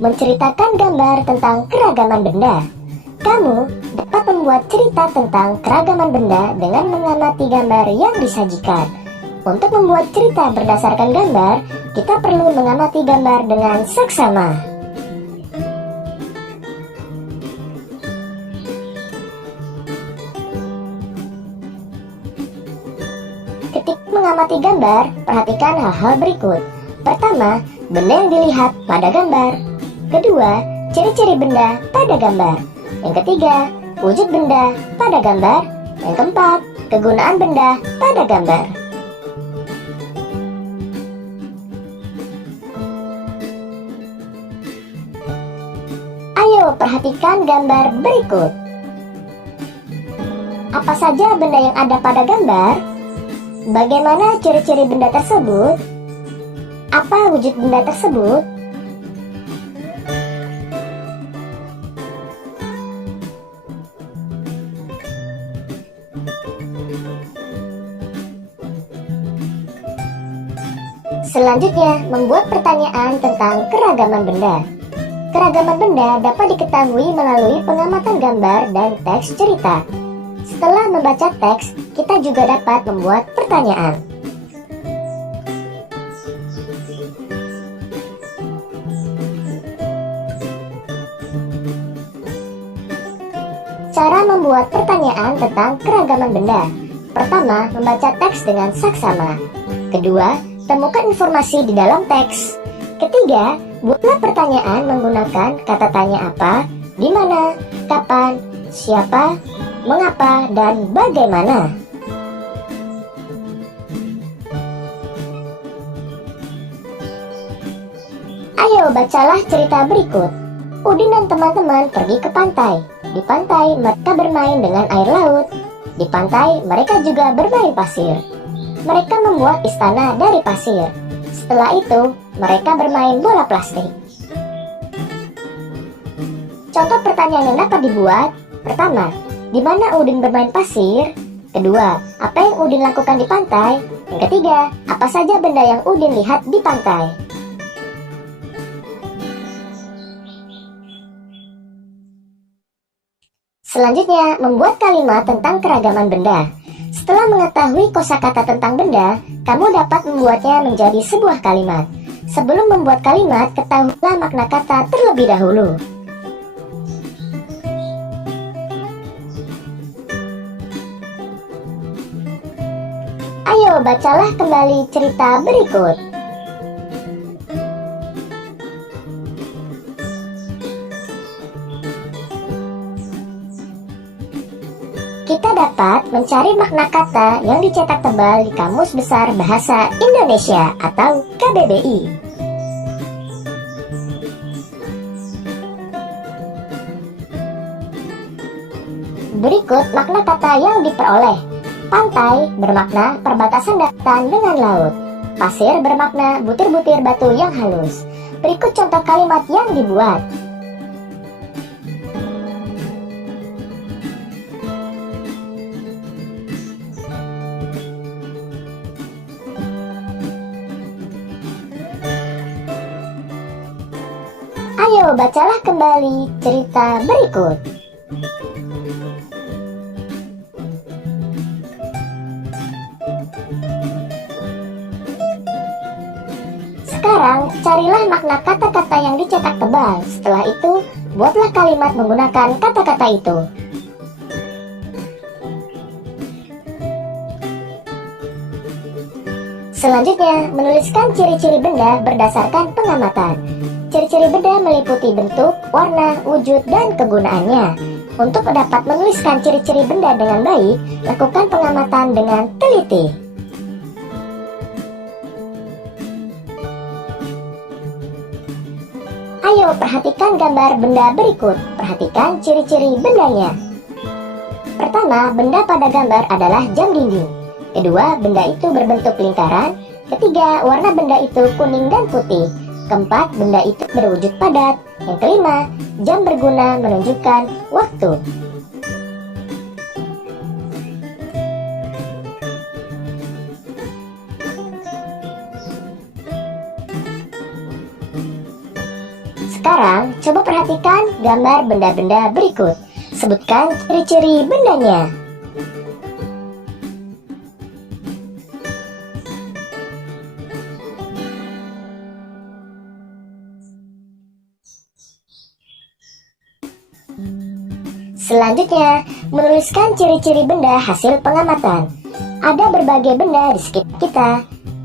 menceritakan gambar tentang keragaman benda. Kamu dapat membuat cerita tentang keragaman benda dengan mengamati gambar yang disajikan. Untuk membuat cerita berdasarkan gambar, kita perlu mengamati gambar dengan seksama. Ketika mengamati gambar, perhatikan hal-hal berikut. Pertama, benda yang dilihat pada gambar. Kedua, ciri-ciri benda pada gambar. Yang ketiga, wujud benda pada gambar. Yang keempat, kegunaan benda pada gambar. Ayo perhatikan gambar berikut. Apa saja benda yang ada pada gambar? Bagaimana ciri-ciri benda tersebut? Apa wujud benda tersebut? Selanjutnya, membuat pertanyaan tentang keragaman benda. Keragaman benda dapat diketahui melalui pengamatan gambar dan teks cerita. Setelah membaca teks, kita juga dapat membuat pertanyaan. Cara membuat pertanyaan tentang keragaman benda. Pertama, membaca teks dengan saksama. Kedua, temukan informasi di dalam teks. Ketiga, buatlah pertanyaan menggunakan kata tanya apa, di mana, kapan, siapa, mengapa, dan bagaimana. Ayo bacalah cerita berikut. Udin dan teman-teman pergi ke pantai. Di pantai mereka bermain dengan air laut. Di pantai mereka juga bermain pasir. Mereka membuat istana dari pasir. Setelah itu mereka bermain bola plastik. Contoh pertanyaan yang dapat dibuat. Pertama, di mana Udin bermain pasir? Kedua, apa yang Udin lakukan di pantai? Yang ketiga, apa saja benda yang Udin lihat di pantai? Selanjutnya, membuat kalimat tentang keragaman benda. Setelah mengetahui kosakata tentang benda, kamu dapat membuatnya menjadi sebuah kalimat. Sebelum membuat kalimat, ketahuilah makna kata terlebih dahulu. Ayo bacalah kembali cerita berikut. Kita dapat mencari makna kata yang dicetak tebal di Kamus Besar Bahasa Indonesia atau KBBI. Berikut makna kata yang diperoleh. Pantai bermakna perbatasan daratan dengan laut. Pasir bermakna butir-butir batu yang halus. Berikut contoh kalimat yang dibuat. Ayo bacalah kembali cerita berikut. Sekarang carilah makna kata-kata yang dicetak tebal. Setelah itu, buatlah kalimat menggunakan kata-kata itu. Selanjutnya, menuliskan ciri-ciri benda berdasarkan pengamatan. Ciri-ciri benda meliputi bentuk, warna, wujud, dan kegunaannya. Untuk dapat menuliskan ciri-ciri benda dengan baik, lakukan pengamatan dengan teliti. Ayo perhatikan gambar benda berikut. Perhatikan ciri-ciri bendanya. Pertama, benda pada gambar adalah jam dinding. Kedua, benda itu berbentuk lingkaran. Ketiga, warna benda itu kuning dan putih. Keempat, benda itu berwujud padat. Yang kelima, jam berguna menunjukkan waktu. Sekarang, coba perhatikan gambar benda-benda berikut. Sebutkan ciri-ciri bendanya. Selanjutnya, menuliskan ciri-ciri benda hasil pengamatan. Ada berbagai benda di sekitar kita.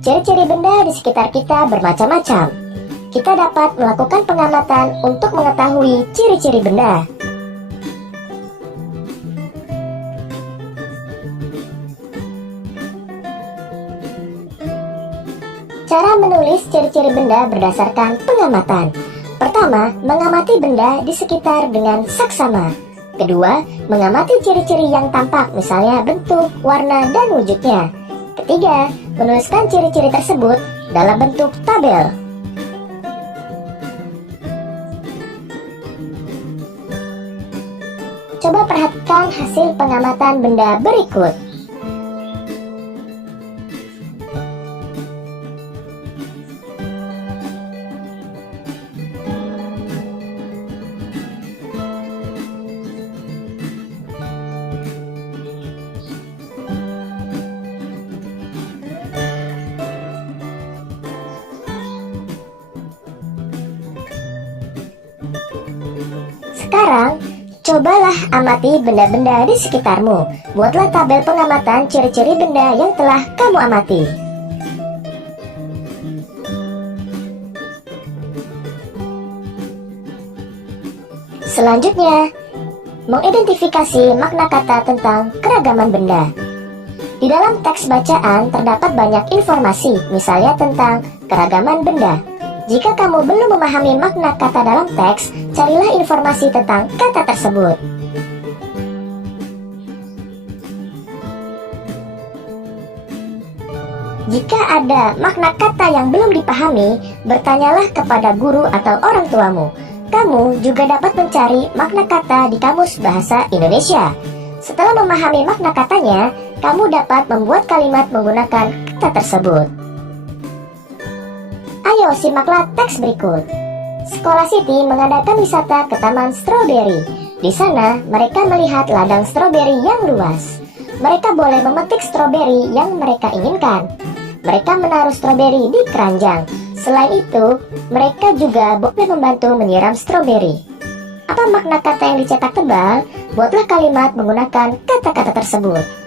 Ciri-ciri benda di sekitar kita bermacam-macam. Kita dapat melakukan pengamatan untuk mengetahui ciri-ciri benda. Cara menulis ciri-ciri benda berdasarkan pengamatan. Pertama, mengamati benda di sekitar dengan saksama. Kedua, mengamati ciri-ciri yang tampak, misalnya bentuk, warna, dan wujudnya. Ketiga, menuliskan ciri-ciri tersebut dalam bentuk tabel. Coba perhatikan hasil pengamatan benda berikut. Sekarang, cobalah amati benda-benda di sekitarmu. Buatlah tabel pengamatan ciri-ciri benda yang telah kamu amati. Selanjutnya, mengidentifikasi makna kata tentang keragaman benda. Di dalam teks bacaan terdapat banyak informasi, misalnya tentang keragaman benda. Jika kamu belum memahami makna kata dalam teks, carilah informasi tentang kata tersebut. Jika ada makna kata yang belum dipahami, bertanyalah kepada guru atau orang tuamu. Kamu juga dapat mencari makna kata di Kamus Bahasa Indonesia. Setelah memahami makna katanya, kamu dapat membuat kalimat menggunakan kata tersebut. Ayo simaklah teks berikut. Sekolah Siti mengadakan wisata ke Taman Stroberi. Di sana, mereka melihat ladang stroberi yang luas. Mereka boleh memetik stroberi yang mereka inginkan. Mereka menaruh stroberi di keranjang. Selain itu, mereka juga boleh membantu menyiram stroberi. Apa makna kata yang dicetak tebal? Buatlah kalimat menggunakan kata-kata tersebut.